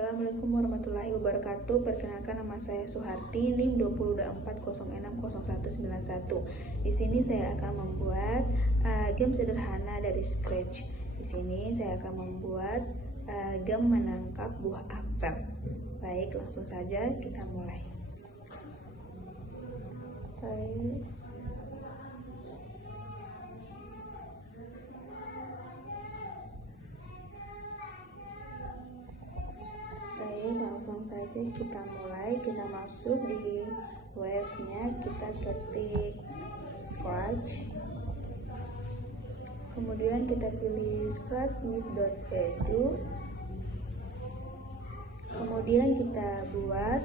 Assalamualaikum warahmatullahi wabarakatuh. Perkenalkan, nama saya Suharti, NIM 2024060191. Di sini saya akan membuat game sederhana dari scratch. Di sini saya akan membuat game menangkap buah apel. Baik, langsung saja kita mulai. Baik, langsung saja kita mulai. Kita masuk di webnya, kita ketik scratch, kemudian kita pilih scratchmeet.edu, kemudian kita buat.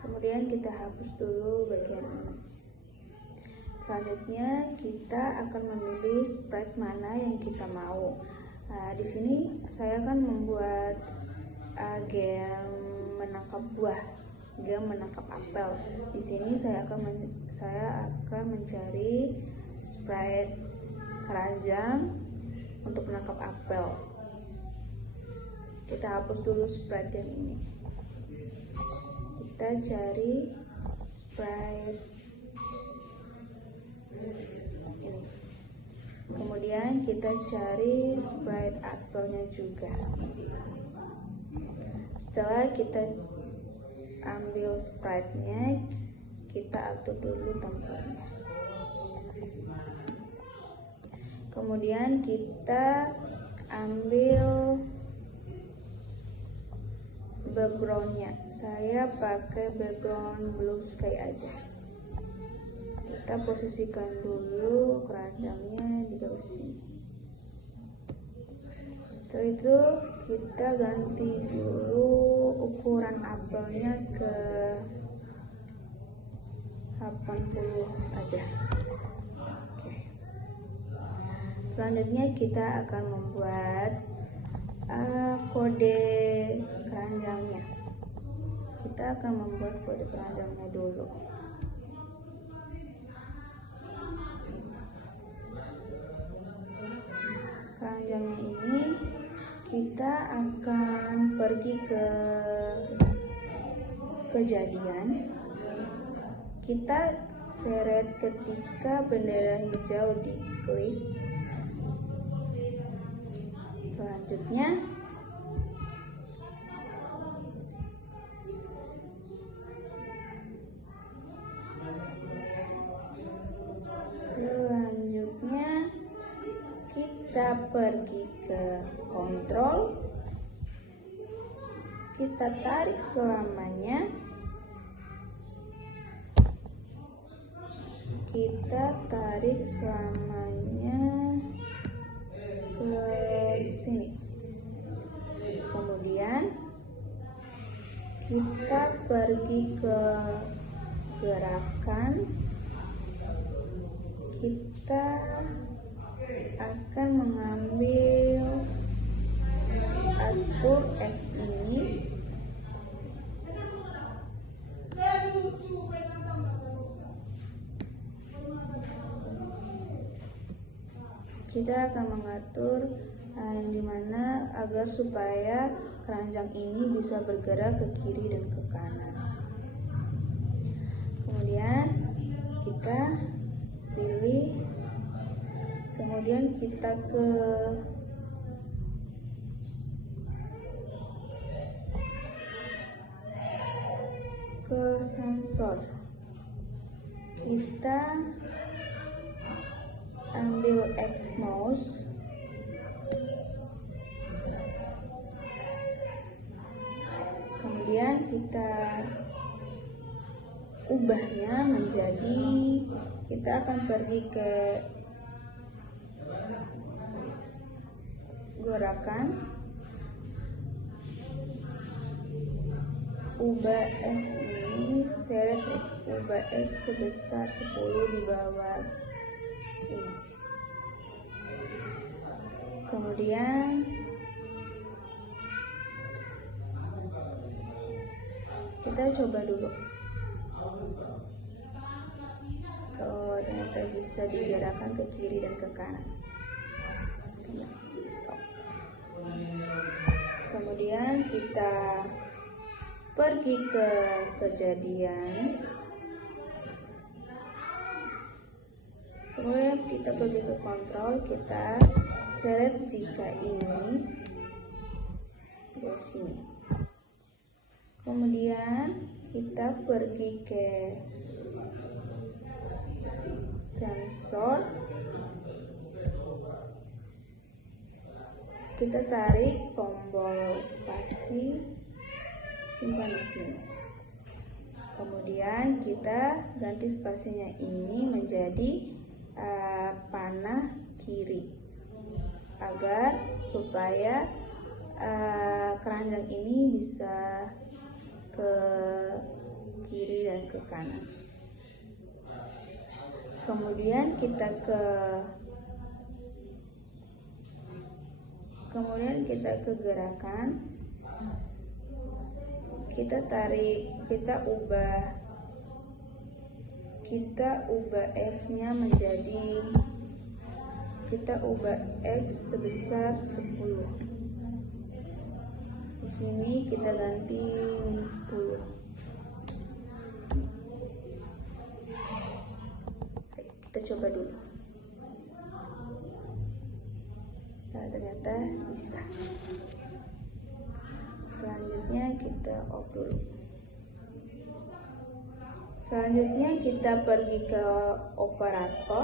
Kemudian kita hapus dulu bagian ini. Selanjutnya kita akan memilih sprite mana yang kita mau. Di sini saya akan membuat game menangkap buah, game menangkap apel. Di sini saya akan mencari sprite keranjang untuk menangkap apel. Kita hapus dulu sprite yang ini. Kita cari sprite ini. Kemudian kita cari sprite apelnya juga. Setelah kita ambil sprite-nya, kita atur dulu tempatnya. Kemudian kita ambil backgroundnya. Saya pakai background blue sky aja. Kita posisikan dulu keranjangnya di bawah sini. Setelah itu kita ganti dulu ukuran apelnya ke 80 aja. Oke. Selanjutnya kita akan membuat kode keranjangnya. Kita akan membuat kode keranjangnya dulu. Keranjangnya ini kita akan pergi ke kejadian. Kita seret ketika bendera hijau diklik. Selanjutnya kita pergi ke kontrol, kita tarik selamanya, ke sini. Kemudian kita pergi ke gerakan, kita akan mengambil atur X ini. Kita akan mengatur yang dimana agar supaya keranjang ini bisa bergerak ke kiri dan ke kanan. Kemudian kita pilih, kemudian kita ke sensor, kita ambil X mouse, kemudian kita ubahnya menjadi, kita akan pergi ke gerakan, ubah X ini, seret ubah X sebesar 10 di bawah ini. Kemudian kita coba dulu. Ternyata atau bisa digerakkan ke kiri dan ke kanan. Kemudian kita pergi ke kejadian. Kemudian kita pergi ke kontrol, kita select jika ini di sini. Kemudian kita pergi ke sensor, kita tarik tombol spasi, simpan di sini. Kemudian kita ganti spasinya ini menjadi panah kiri, agar supaya keranjang ini bisa ke kiri dan ke kanan. Kemudian kita ke gerakan, kita tarik, kita ubah X-nya menjadi, kita ubah X sebesar 10. Di sini kita ganti -10. Kita coba dulu. Nah, ternyata bisa. Selanjutnya kita off dulu. Selanjutnya kita pergi ke operator.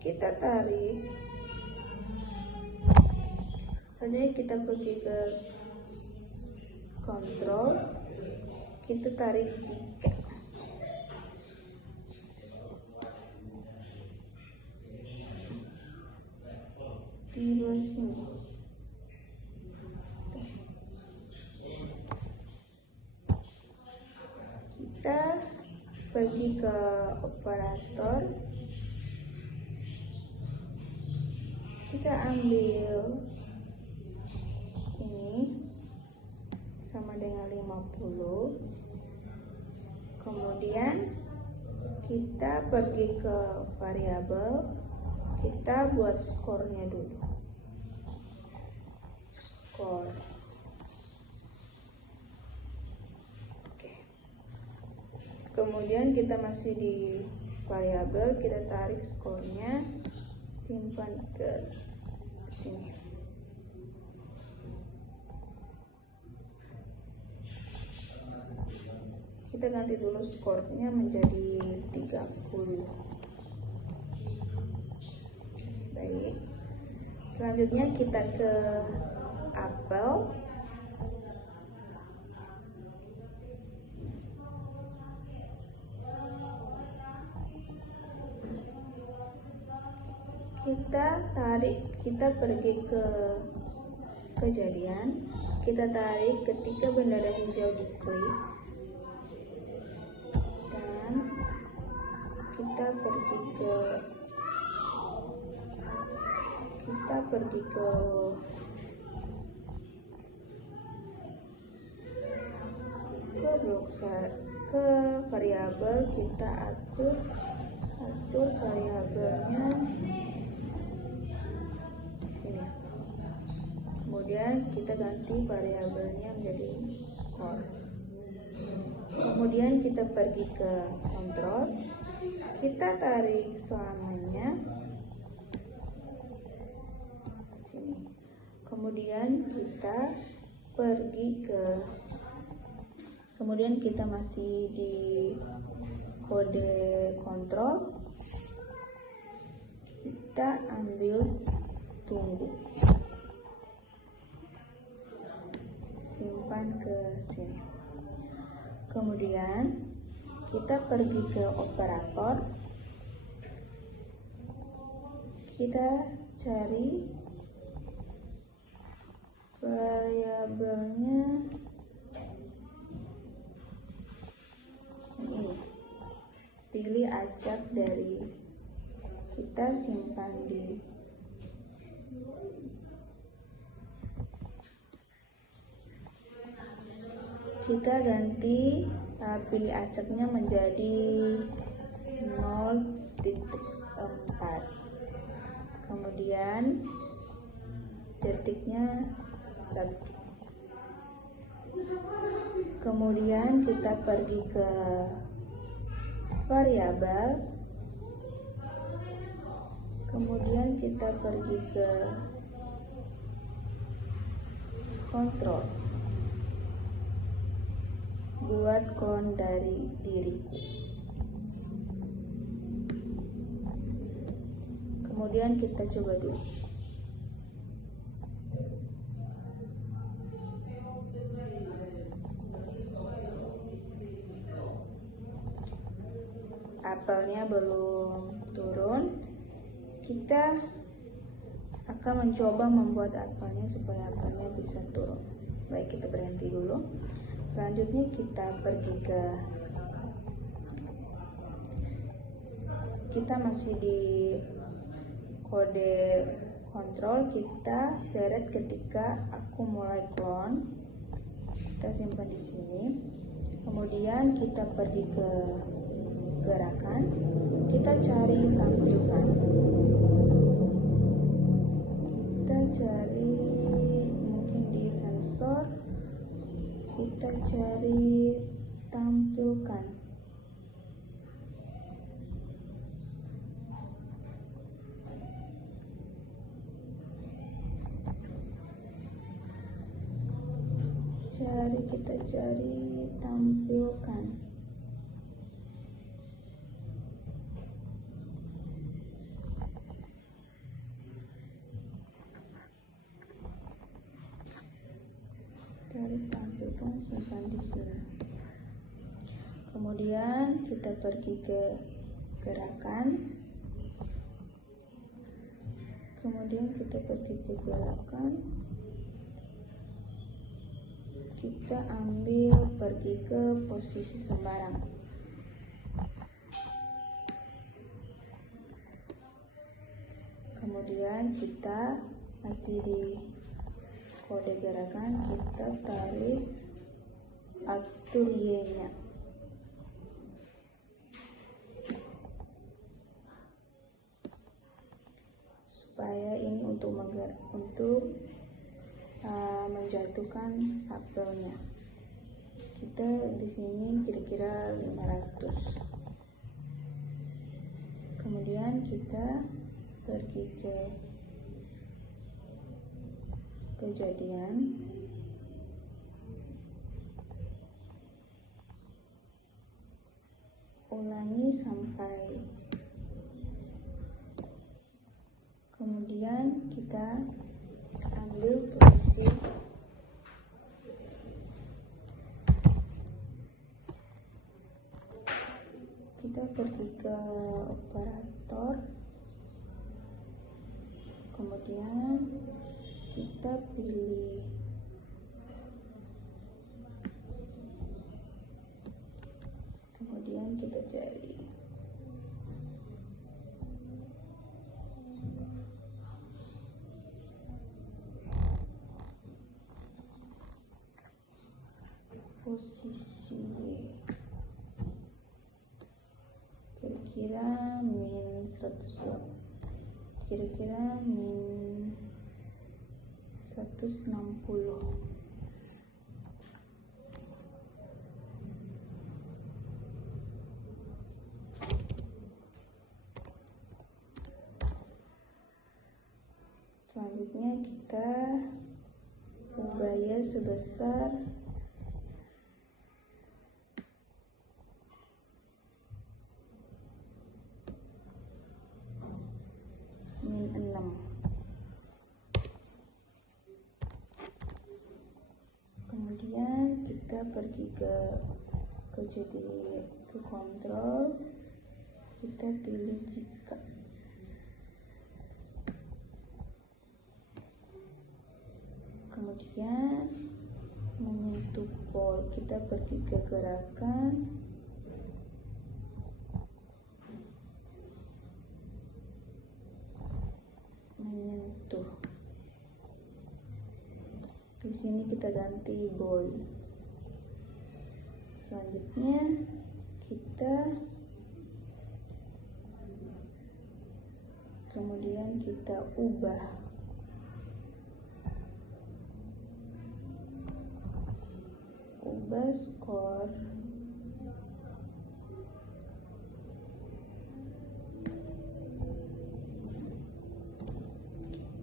Kita tarik. Selanjutnya kita pergi ke kontrol. Kita tarik jika. Di luar sini. Kita pergi ke operator, kita ambil ini sama dengan 50. Kemudian kita pergi ke variabel, kita buat skornya dulu. Skor. Kemudian kita masih di variabel, kita tarik skornya, simpan ke sini. Kita ganti dulu skornya menjadi 30. Baik. Selanjutnya kita ke apel. Kita pergi ke kejadian, kita tarik ketika bendera hijau diklik, dan kita pergi ke ke variabel, kita atur variabelnya sini. Kemudian kita ganti variabelnya menjadi skor. Kemudian kita pergi ke kontrol, kita tarik selamanya sini. Kemudian kita masih di kode kontrol, kita ambil tunggu, simpan ke sini. Kemudian kita pergi ke operator, kita cari variabelnya ini, pilih acak dari, kita simpan di kita ganti pilih acaknya menjadi 0.4, kemudian detiknya 1. Kemudian kita pergi ke variabel, kemudian kita pergi ke kontrol, buat klon dari diriku. Kemudian kita coba dulu. Apelnya belum turun. Kita akan mencoba membuat apelnya supaya apelnya bisa turun. Baik, kita berhenti dulu. Selanjutnya kita pergi ke, kita masih di kode kontrol, kita seret ketika aku mulai clone. Kita simpan di sini. Kemudian kita pergi ke gerakan, kita cari tampilkan. Kita cari mungkin di sensor, kita cari tampilkan. Kita cari tampilkan. Cari tampilkan, simpan di sini. Kemudian kita pergi ke gerakan. Kemudian kita pergi ke gerakan. Kita ambil pergi ke posisi sembarang. Kemudian kita masih di kode gerakan, kita tarik atur Y-nya. Supaya ini untuk menjatuhkan apelnya. Kita di sini kira-kira 500. Kemudian kita pergi ke kejadian, ulangi sampai, kemudian kita ambil posisi kita pergi ke operator, kemudian kita pilih kemudian kita cari posisi kira-kira min 100, kira-kira min 160. Selanjutnya kita ubah sebesar min 6. Kemudian kita pergi ke kontrol, kita pilih jika. Kemudian menyentuh ball, kita pergi ke gerakan, menyentuh. Di sini kita ganti boy. Selanjutnya kemudian kita ubah skor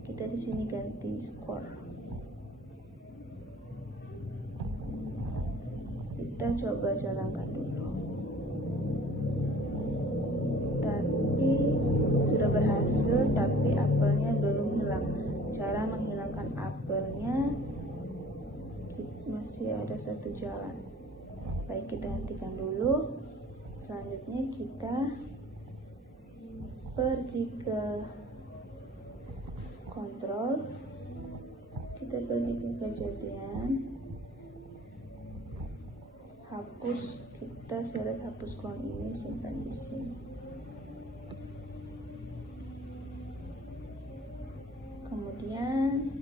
kita di sini ganti skor. Kita coba jalankan dulu, tapi sudah berhasil, tapi apelnya belum hilang. Cara menghilangkan apelnya masih ada satu jalan. Baik, kita hentikan dulu. Selanjutnya kita pergi ke kontrol, kita pergi ke kejadian, hapus, kita select hapus clone ini, simpan di sini. Kemudian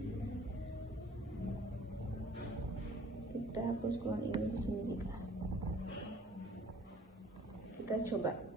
kita hapus clone ini di sini juga. Kita coba